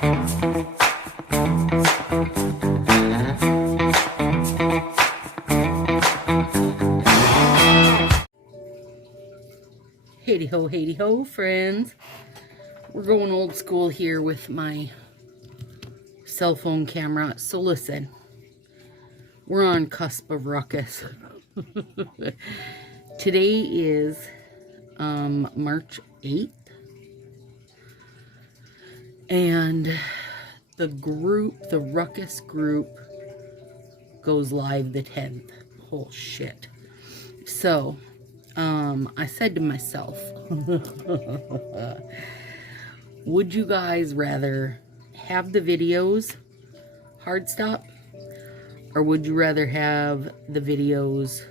Hey ho, friends. We're going old school here with my cell phone camera. So listen, we're on cusp of ruckus. Today is March 8th, and the ruckus group goes live the 10th. Oh shit. So I said to myself, would you guys rather have the videos hard stop, or would you rather have the videos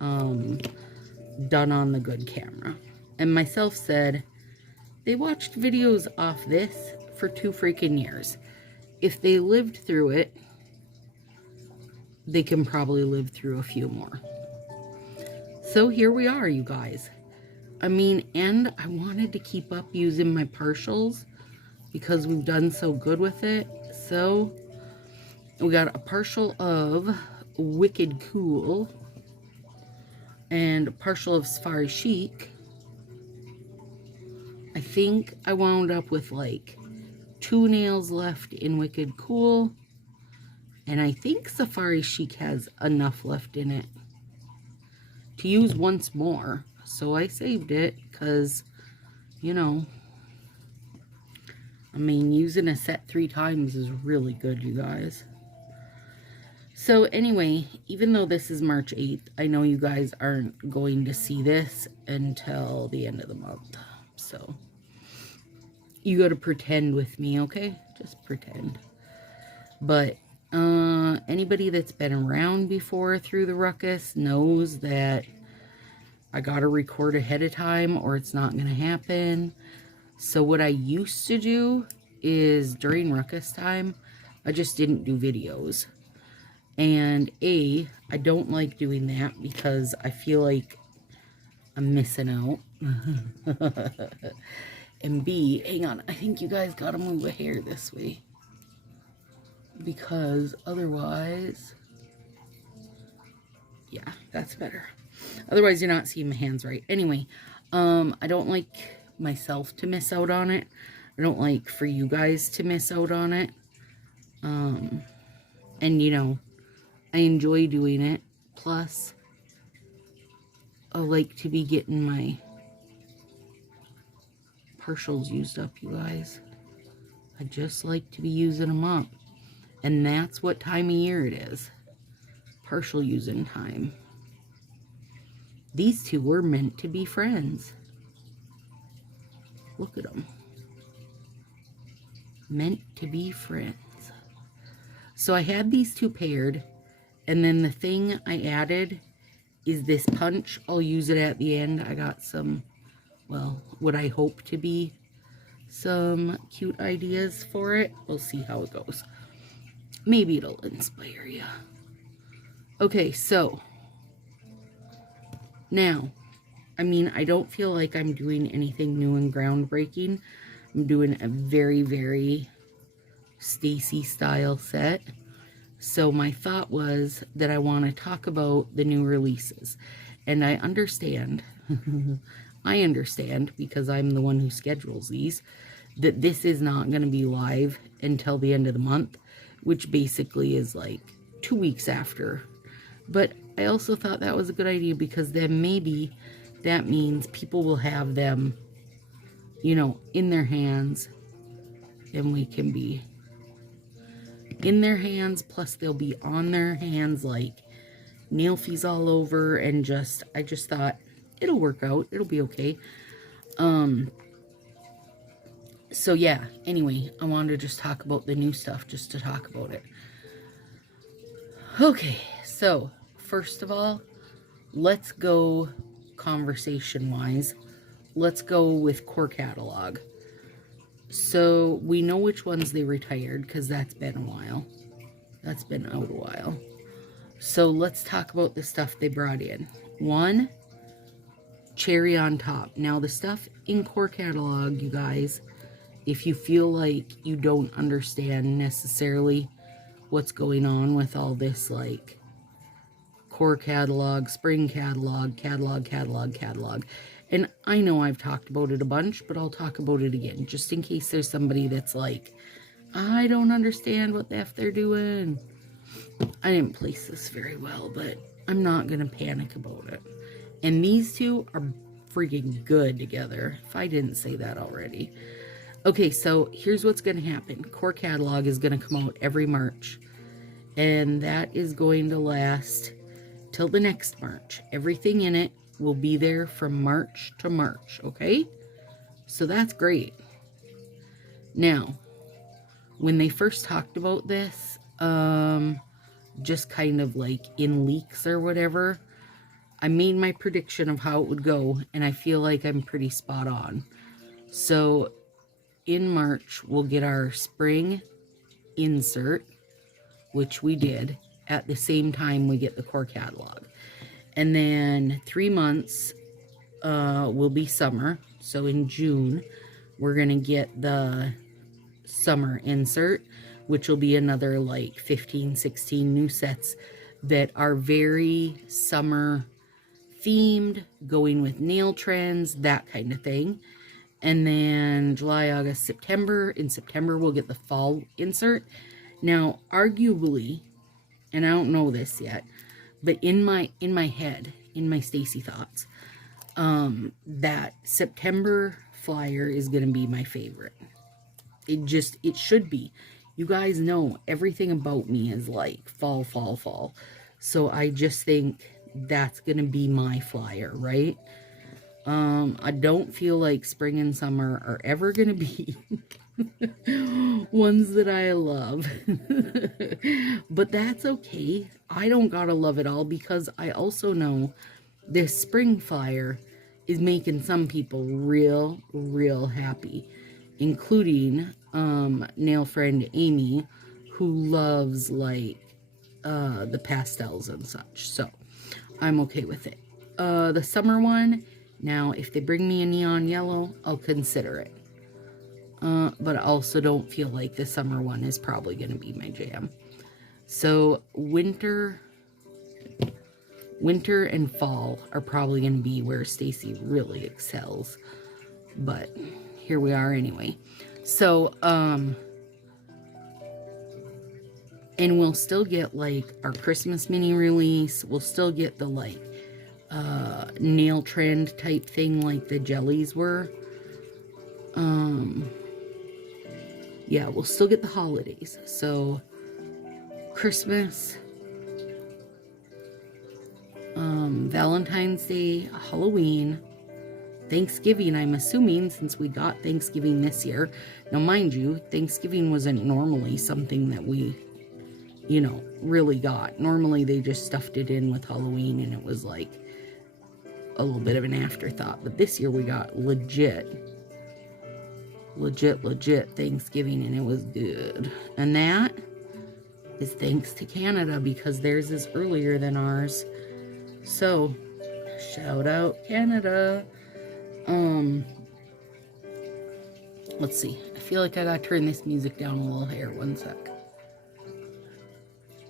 done on the good camera? And myself said, they watched videos off this for 2 freaking years. If they lived through it, they can probably live through a few more. So here we are, you guys. I mean, and I wanted to keep up using my partials because we've done so good with it. So we got a partial of Wicked Cool and a partial of Safari Chic. I think I wound up with like 2 nails left in Wicked Cool, and I think Safari Chic has enough left in it to use once more. So I saved it because, you know, I mean, using a set 3 times is really good, you guys. So anyway, even though this is March 8th, I know you guys aren't going to see this until the end of the month. So you got to pretend with me, okay? Just pretend. But anybody that's been around before through the ruckus knows that I gotta record ahead of time or it's not gonna happen. So what I used to do is during ruckus time, I just didn't do videos. And I don't like doing that because I feel like I'm missing out. And B, hang on, I think you guys gotta move a hair this way, because otherwise, yeah, that's better. Otherwise, you're not seeing my hands right. Anyway, I don't like myself to miss out on it. I don't like for you guys to miss out on it. And, you know, I enjoy doing it. Plus, I like to be getting my partials used up, you guys. I just like to be using them up. And that's what time of year it is. Partial using time. These two were meant to be friends. Look at them. Meant to be friends. So I had these two paired, and then the thing I added is this punch. I'll use it at the end. I got some, well, what I hope to be some cute ideas for it. We'll see how it goes. Maybe it'll inspire you. Okay, so now, I mean, I don't feel like I'm doing anything new and groundbreaking. I'm doing a very, very Stacy style set. So my thought was that I want to talk about the new releases. And I understand, I understand, because I'm the one who schedules these, that this is not going to be live until the end of the month, which basically is like 2 weeks after. But I also thought that was a good idea, because then maybe that means people will have them, you know, in their hands, and we can be in their hands, plus they'll be on their hands like nail fees all over, and I just thought it'll work out, it'll be okay. So yeah, anyway, I wanted to just talk about the new stuff, just to talk about it. Okay, so first of all, let's go conversation-wise. Let's go with core catalog. So we know which ones they retired, because that's been a while. That's been out a while. So let's talk about the stuff they brought in. 1, cherry on top. Now the stuff in core catalog, you guys, If you feel like you don't understand necessarily what's going on with all this, like, core catalog, spring catalog, catalog. And I know I've talked about it a bunch, but I'll talk about it again, just in case there's somebody that's like, I don't understand what the F they're doing. I didn't place this very well, but I'm not going to panic about it. And these two are freaking good together, if I didn't say that already. Okay, so here's what's going to happen. Core catalog is going to come out every March. And that is going to last till the next March. Everything in it will be there from March to March, okay? So that's great. Now, when they first talked about this, just kind of like in leaks or whatever, I made my prediction of how it would go, and I feel like I'm pretty spot on. So in March, we'll get our spring insert, which we did, at the same time we get the core catalog. And then 3 months will be summer. So in June, we're going to get the summer insert, which will be another like 15, 16 new sets that are very summer themed, going with nail trends, that kind of thing. And then July, August, September. In September, we'll get the fall insert. Now, arguably, and I don't know this yet, but in my head, in my Stacy thoughts, that September flyer is going to be my favorite. It should be. You guys know everything about me is like fall, fall, fall. So I just think that's going to be my flyer, right? I don't feel like spring and summer are ever going to be ones that I love. But that's okay. I don't gotta love it all, because I also know this spring flyer is making some people real, real happy, including nail friend Amy, who loves like the pastels and such. So I'm okay with it. The summer one, now if they bring me a neon yellow, I'll consider it. But I also don't feel like the summer one is probably going to be my jam. So winter and fall are probably going to be where Stacy really excels. But here we are anyway. So, and we'll still get like our Christmas mini release. We'll still get the like nail trend type thing like the jellies were. Yeah, we'll still get the holidays. So, Christmas, Valentine's Day, Halloween, Thanksgiving, I'm assuming, since we got Thanksgiving this year. Now, mind you, Thanksgiving wasn't normally something that we, you know, really got. Normally, they just stuffed it in with Halloween, and it was like a little bit of an afterthought. But this year, we got legit Thanksgiving, and it was good. And that is thanks to Canada, because theirs is earlier than ours. So, shout out Canada. Let's see. I feel like I gotta turn this music down a little here. One sec.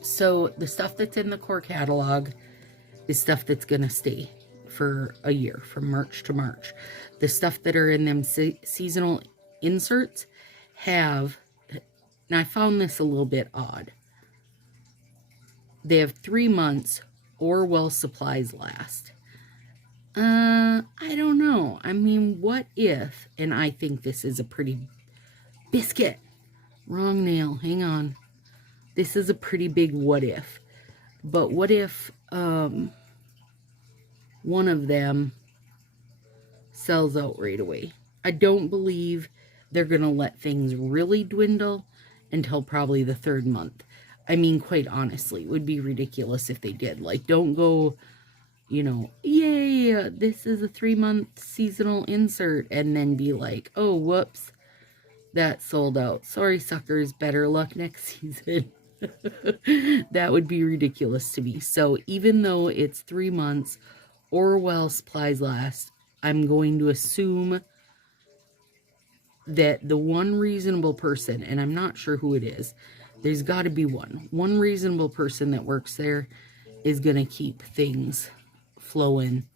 So, the stuff that's in the core catalog is stuff that's gonna stay for a year, from March to March. The stuff that are in them seasonal inserts have, and I found this a little bit odd, they have 3 months or while supplies last. I don't know. I mean, what if, and I think this is a pretty biscuit. Wrong nail. Hang on. This is a pretty big what if. But what if one of them sells out right away? I don't believe they're going to let things really dwindle until probably the 3rd month. I mean, quite honestly, it would be ridiculous if they did. Like, don't go, you know, yay, this is a 3-month seasonal insert, and then be like, oh, whoops, that sold out. Sorry, suckers, better luck next season. That would be ridiculous to me. So even though it's 3 months or while supplies last, I'm going to assume that the one reasonable person, and I'm not sure who it is, there's got to be one reasonable person that works there is going to keep things flowing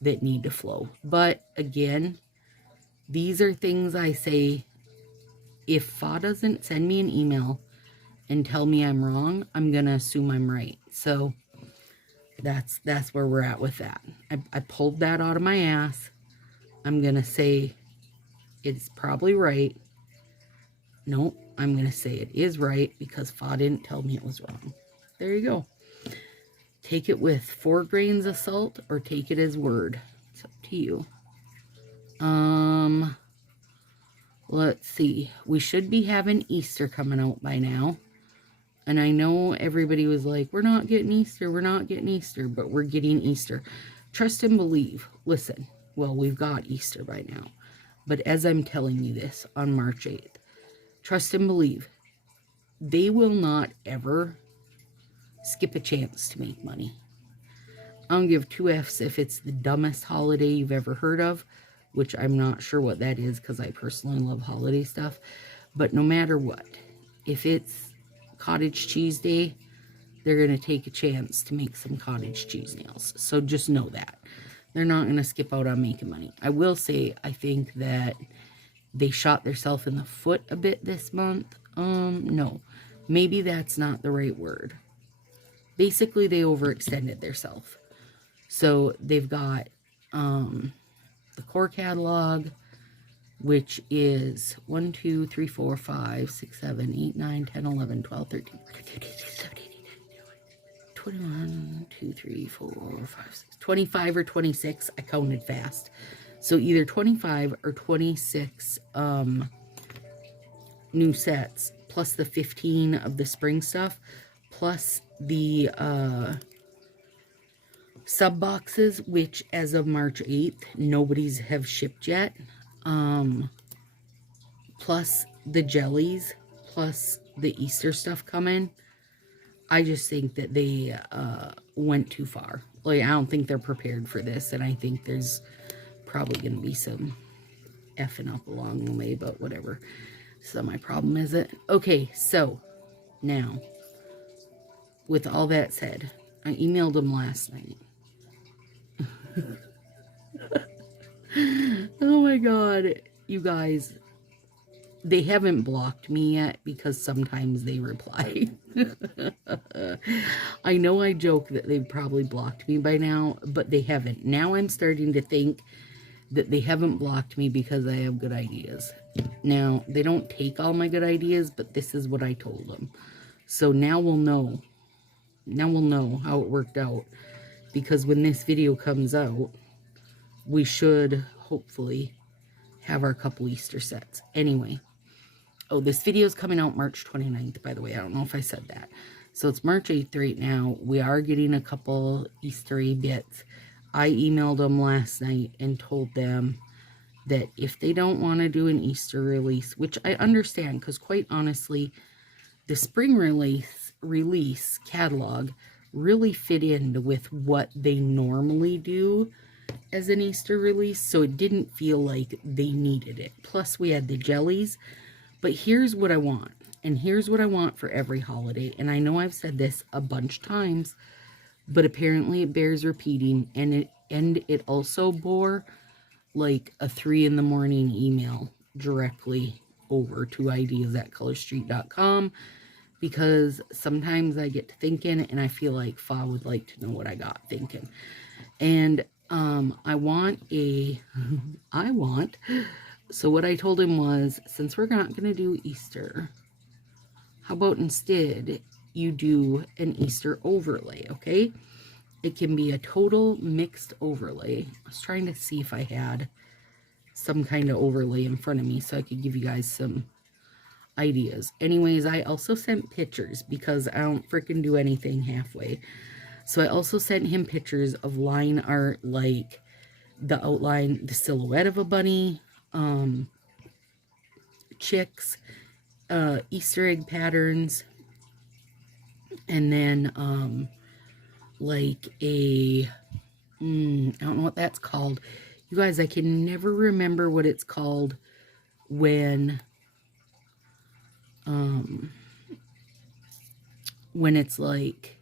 that need to flow. But again, these are things I say, if Fa doesn't send me an email and tell me I'm wrong, I'm going to assume I'm right. So that's where we're at with that. I pulled that out of my ass. I'm going to say it's probably right. Nope, I'm going to say it is right because Fa didn't tell me it was wrong. There you go. Take it with 4 grains of salt or take it as word. It's up to you. Let's see. We should be having Easter coming out by now. And I know everybody was like, we're not getting Easter, but we're getting Easter. Trust and believe. Listen, well, we've got Easter by now. But as I'm telling you this on March 8th, trust and believe. They will not ever skip a chance to make money. I don't give 2 F's if it's the dumbest holiday you've ever heard of, which I'm not sure what that is because I personally love holiday stuff. But no matter what, if it's cottage cheese day, they're going to take a chance to make some cottage cheese nails. So just know that. They're not going to skip out on making money. I will say, I think that they shot themselves in the foot a bit this month. No. Maybe that's not the right word. Basically, they overextended themselves. So they've got the core catalog, which is 1, 2, 3, 4, 5, 6, 7, 8, 9, 10, 11, 12, 13, 14, 15, 16, 17, 18, 21, 2, 3, 4, 5, 6, 25 or 26. I counted fast. So either 25 or 26 new sets, plus the 15 of the spring stuff, plus the sub boxes, which as of March 8th, nobody's have shipped yet. Plus the jellies, plus the Easter stuff coming. I just think that they went too far. Like, I don't think they're prepared for this, and I think there's probably going to be some effing up along the way, but whatever. It's not my problem, is it? Okay, so now, with all that said, I emailed them last night. Oh my god, you guys, they haven't blocked me yet because sometimes they reply. I know I joke that they've probably blocked me by now, but they haven't. Now I'm starting to think that they haven't blocked me because I have good ideas. Now, they don't take all my good ideas, but this is what I told them. So now we'll know. Now we'll know how it worked out. Because when this video comes out, we should hopefully have our couple Easter sets. Anyway. Oh, this video is coming out March 29th, by the way. I don't know if I said that. So it's March 8th right now. We are getting a couple Easter-y bits. I emailed them last night and told them that if they don't want to do an Easter release, which I understand, because quite honestly, the spring release catalog really fit in with what they normally do as an Easter release, so it didn't feel like they needed it. Plus, we had the jellies. But here's what I want, and here's what I want for every holiday, and I know I've said this a bunch of times, but apparently it bears repeating, and it also bore like a 3 in the morning email directly over to ideas@colorstreet.com, because sometimes I get to thinking, and I feel like Fa would like to know what I got thinking. And so what I told him was, since we're not going to do Easter, how about instead you do an Easter overlay, okay? It can be a total mixed overlay. I was trying to see if I had some kind of overlay in front of me so I could give you guys some ideas. Anyways, I also sent pictures because I don't freaking do anything halfway. So I also sent him pictures of line art, like the outline, the silhouette of a bunny, chicks, Easter egg patterns, and then like a I don't know what that's called, you guys. I can never remember what it's called when it's like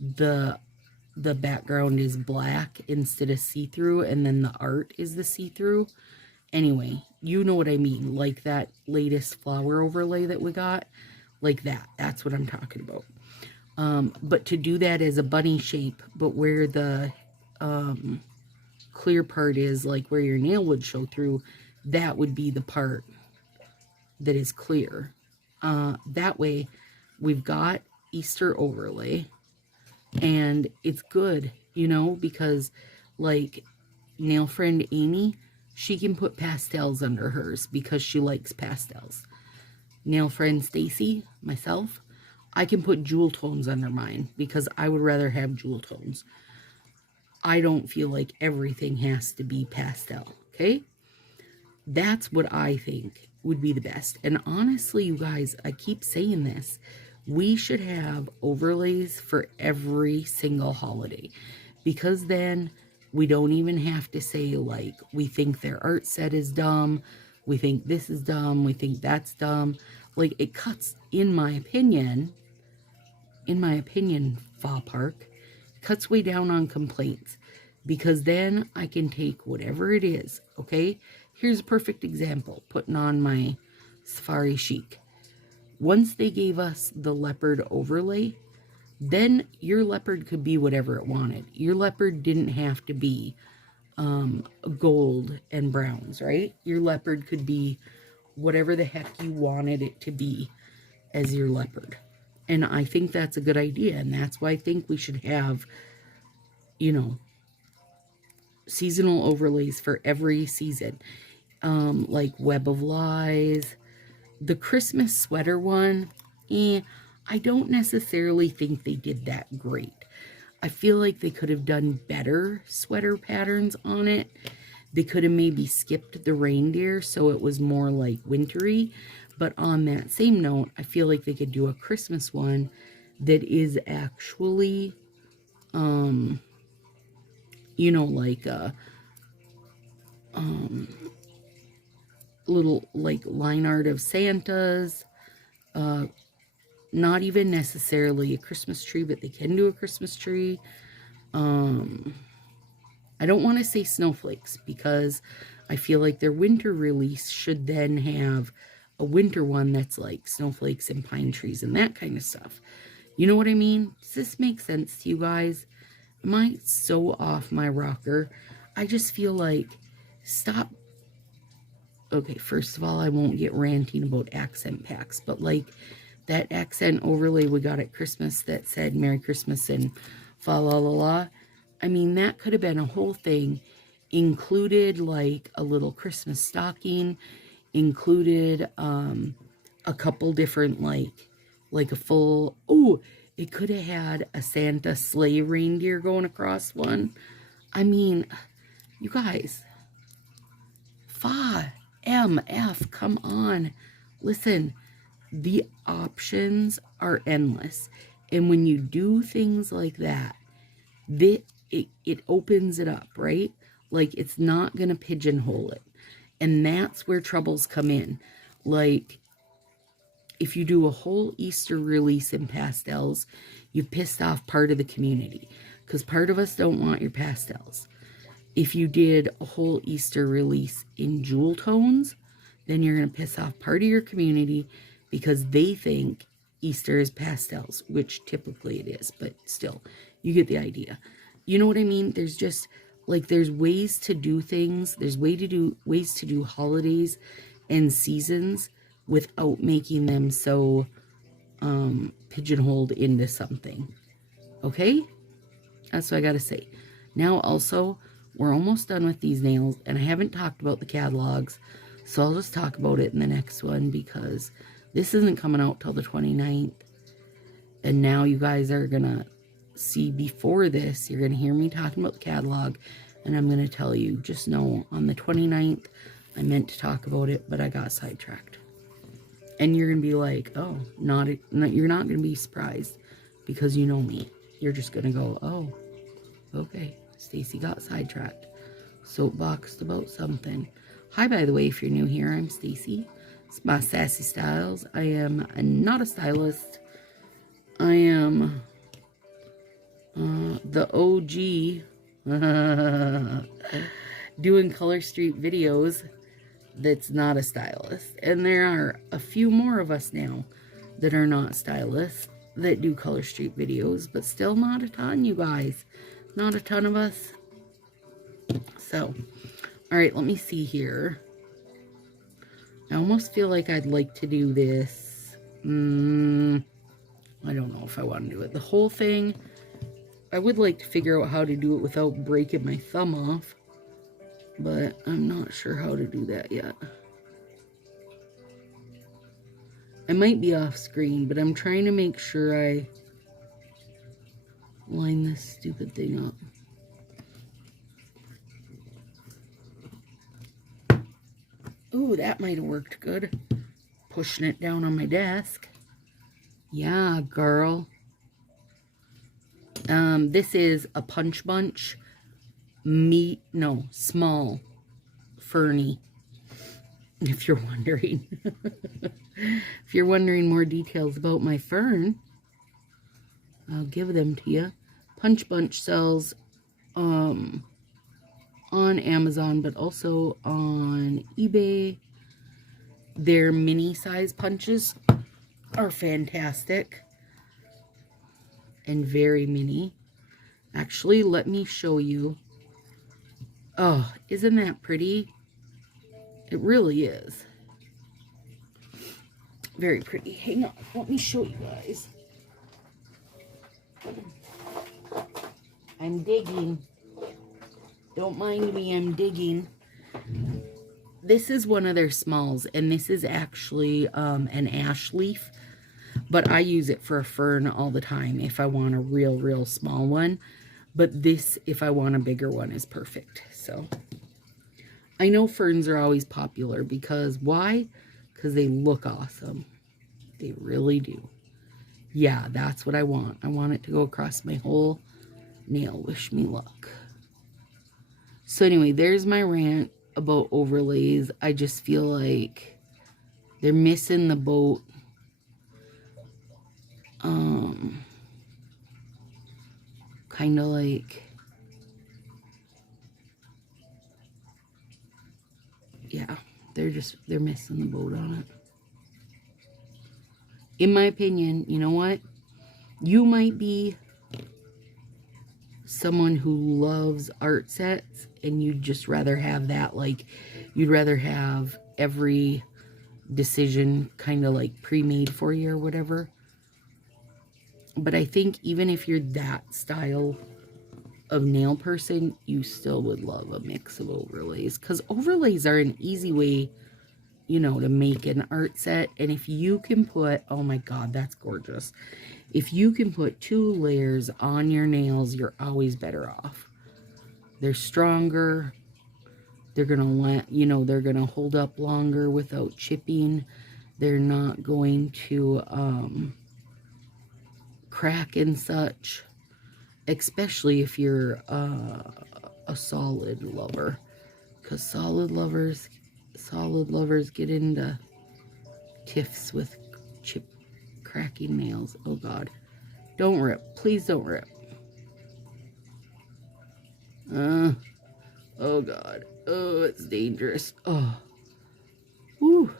the background is black instead of see-through, and then the art is the see-through. Anyway, you know what I mean, like that latest flower overlay that we got, like that. That's what I'm talking about. But to do that as a bunny shape, but where the clear part is, like where your nail would show through, that would be the part that is clear. That way, we've got Easter overlay, and it's good, you know, because like nail friend Amy, she can put pastels under hers because she likes pastels. Nail friend Stacy, myself, I can put jewel tones under mine because I would rather have jewel tones. I don't feel like everything has to be pastel, okay? That's what I think would be the best. And honestly, you guys, I keep saying this, we should have overlays for every single holiday, because then we don't even have to say, like, we think their art set is dumb, we think this is dumb, we think that's dumb. Like, it cuts, in my opinion, Fa Park, cuts way down on complaints, because then I can take whatever it is, okay? Here's a perfect example, putting on my Safari Chic. Once they gave us the leopard overlay, then your leopard could be whatever it wanted. Your leopard didn't have to be gold and browns, right? Your leopard could be whatever the heck you wanted it to be as your leopard. And I think that's a good idea, and that's why I think we should have, you know, seasonal overlays for every season. Like Web of Lies. The Christmas sweater one, I don't necessarily think they did that great. I feel like they could have done better sweater patterns on it. They could have maybe skipped the reindeer so it was more like wintry. But on that same note, I feel like they could do a Christmas one that is actually, you know, like a little like line art of Santas, not even necessarily a Christmas tree, but they can do a Christmas tree. I don't want to say snowflakes, because I feel like their winter release should then have a winter one that's like snowflakes and pine trees and that kind of stuff. You know what I mean? Does this make sense to you guys? Am I so off my rocker? I just feel like, stop. Okay, first of all, I won't get ranting about accent packs, but like that accent overlay we got at Christmas that said Merry Christmas and fa la la la, I mean, that could have been a whole thing, included like a little Christmas stocking, included a couple different like a full, oh, it could have had a Santa sleigh reindeer going across one. I mean, you guys, MF, come on. Listen, the options are endless. And when you do things like that, it opens it up, right? Like, it's not going to pigeonhole it. And that's where troubles come in. Like, if you do a whole Easter release in pastels, you've pissed off part of the community, because part of us don't want your pastels. If you did a whole Easter release in jewel tones, then you're going to piss off part of your community because they think Easter is pastels, which typically it is, but still, you get the idea. You know what I mean? There's just, like, there's ways to do things. There's ways to do holidays and seasons without making them so pigeonholed into something. Okay? That's what I got to say. Now, also, we're almost done with these nails, and I haven't talked about the catalogs, so I'll just talk about it in the next one, because this isn't coming out till the 29th, and now you guys are going to see before this, you're going to hear me talking about the catalog, and I'm going to tell you, just know, on the 29th, I meant to talk about it, but I got sidetracked. And you're going to be like, oh, you're not going to be surprised, because you know me. You're just going to go, oh, okay. Stacy got sidetracked, soapboxed about something. Hi, by the way, if you're new here, I'm Stacy. It's my Sassy Styles. I am not a stylist. I am the OG doing Color Street videos that's not a stylist. And there are a few more of us now that are not stylists that do Color Street videos, but still not a ton, you guys. Not a ton of us. So, all right, let me see here. I almost feel like I'd like to do this. I don't know if I want to do it. The whole thing, I would like to figure out how to do it without breaking my thumb off, but I'm not sure how to do that yet. I might be off screen, but I'm trying to make sure I line this stupid thing up. Ooh, that might have worked good. Pushing it down on my desk. Yeah, girl. This is a Punch Bunch small ferny. If you're wondering. If you're wondering more details about my fern, I'll give them to you. Punch Bunch sells on Amazon, but also on eBay. Their mini size punches are fantastic and very mini. Actually, let me show you. Oh, isn't that pretty? It really is. Very pretty. Hang on, let me show you guys. I'm digging. Don't mind me, I'm digging. This is one of their smalls, and this is actually an ash leaf, but I use it for a fern all the time if I want a real small one. But this, if I want a bigger one, is perfect. So I know ferns are always popular because why? Because they look awesome. They really do. Yeah, that's what I want. I want it to go across my whole nail. Wish me luck. So anyway, there's my rant about overlays. I just feel like they're missing the boat. Kind of like, yeah, they're missing the boat on it. In my opinion, you know what? You might be someone who loves art sets and you'd just rather have that, like, you'd rather have every decision kind of like pre-made for you or whatever. But I think even if you're that style of nail person, you still would love a mix of overlays, because overlays are an easy way, you know, to make an art set. And if you can put, oh my god, that's gorgeous. If you can put 2 layers on your nails, you're always better off. They're stronger. They're gonna they're gonna hold up longer without chipping. They're not going to crack and such, especially if you're a solid lover, because solid lovers get into tiffs with chip cracking nails. Oh god, don't rip, please don't rip. Oh god, oh, it's dangerous. Oh, woo.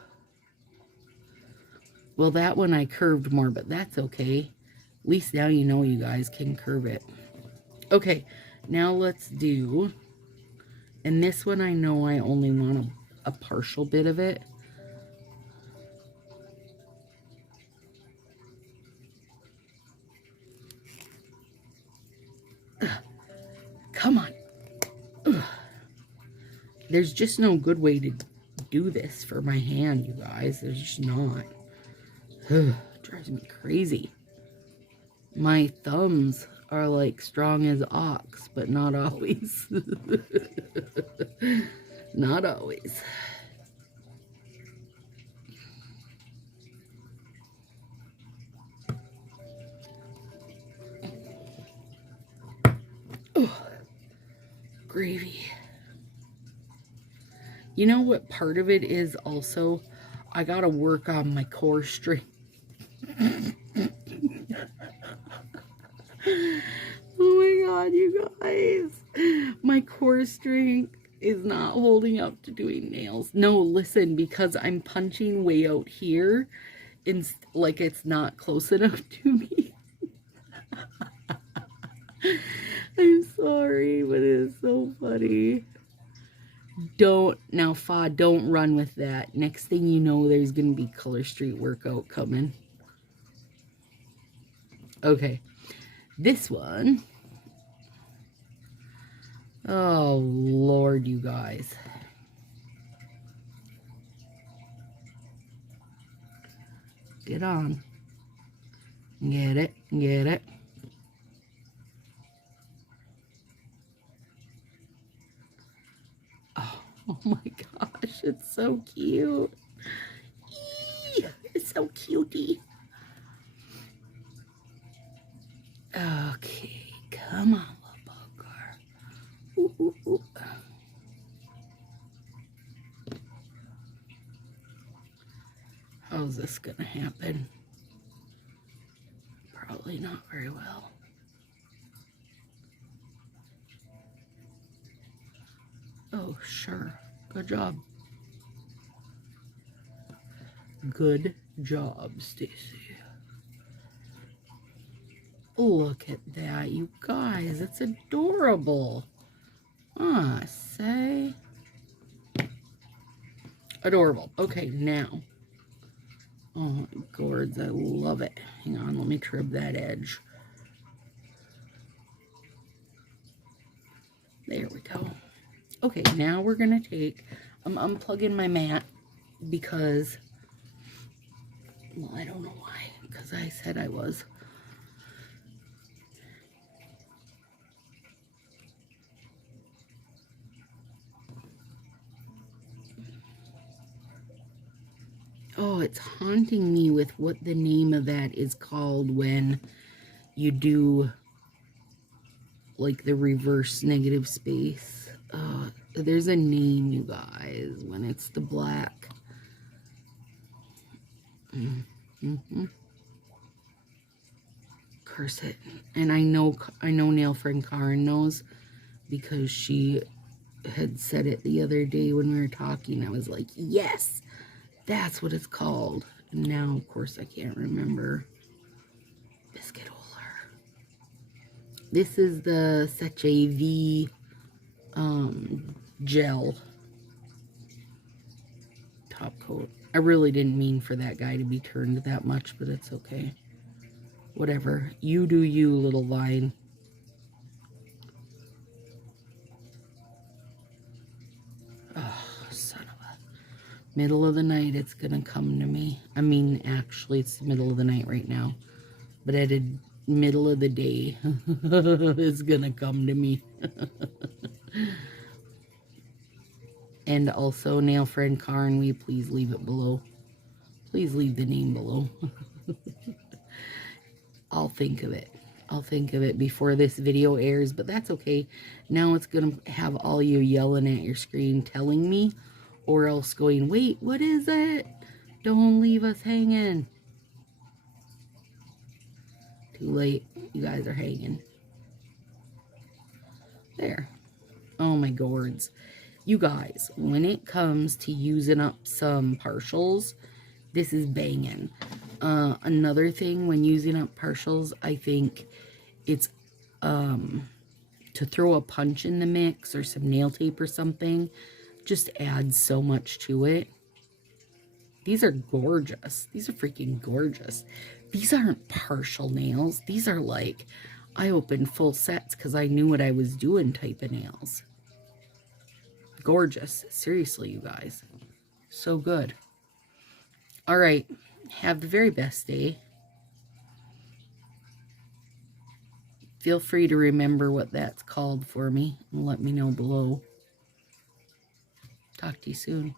Well, that one I curved more, but that's okay. At least now you know you guys can curve it. Okay, now let's do, and this one I know I only want a partial bit of it. Come on. Ugh. There's just no good way to do this for my hand, you guys. There's just not. Ugh, drives me crazy. My thumbs are like strong as ox, but not always. Not always. Oh, gravy. You know what part of it is also? I gotta work on my core strength. Oh my god, you guys. My core strength is not holding up to doing nails. No, listen, because I'm punching way out here, like it's not close enough to me. I'm sorry, but it is so funny. Now, Fa, don't run with that. Next thing you know, there's going to be Color Street workout coming. Okay, this one. Oh, Lord, you guys. Get on. Get it, get it. Oh my gosh, it's so cute. Eee, it's so cutie. Okay, come on, little bugger. Ooh, ooh, ooh. How's this gonna happen? Probably not very well. Oh, sure. Good job. Good job, Stacy. Look at that, you guys. It's adorable. Say. Adorable. Okay, now. Oh, my gourds, I love it. Hang on, let me trim that edge. There we go. Okay, now we're going to take, I'm unplugging my mat because, well, I don't know why, because I said I was. Oh, it's haunting me with what the name of that is called when you do, like, the reverse negative space. There's a name, you guys, when it's the black. Curse it. And I know nail friend Karen knows, because she had said it the other day when we were talking. I was like, yes, that's what it's called. And now, of course, I can't remember. Biscuit holder. This is the Sassy V gel top coat. I really didn't mean for that guy to be turned that much, but it's okay. Whatever. You do you, little vine. Oh, son of a... Middle of the night, it's gonna come to me. I mean, actually, it's the middle of the night right now. But at the middle of the day, it's gonna come to me. And also, nail friend Karen, will you please leave it below? Please leave the name below. I'll think of it. I'll think of it before this video airs, but that's okay. Now it's going to have all you yelling at your screen telling me, or else going, wait, what is it? Don't leave us hanging. Too late. You guys are hanging. There. Oh my gourds. You guys, when it comes to using up some partials, this is banging. Another thing when using up partials, I think it's to throw a punch in the mix or some nail tape or something, just adds so much to it. These are gorgeous. These are freaking gorgeous. These aren't partial nails. These are like, I opened full sets because I knew what I was doing type of nails. Gorgeous. Seriously, you guys. So good. All right. Have the very best day. Feel free to remember what that's called for me and let me know below. Talk to you soon.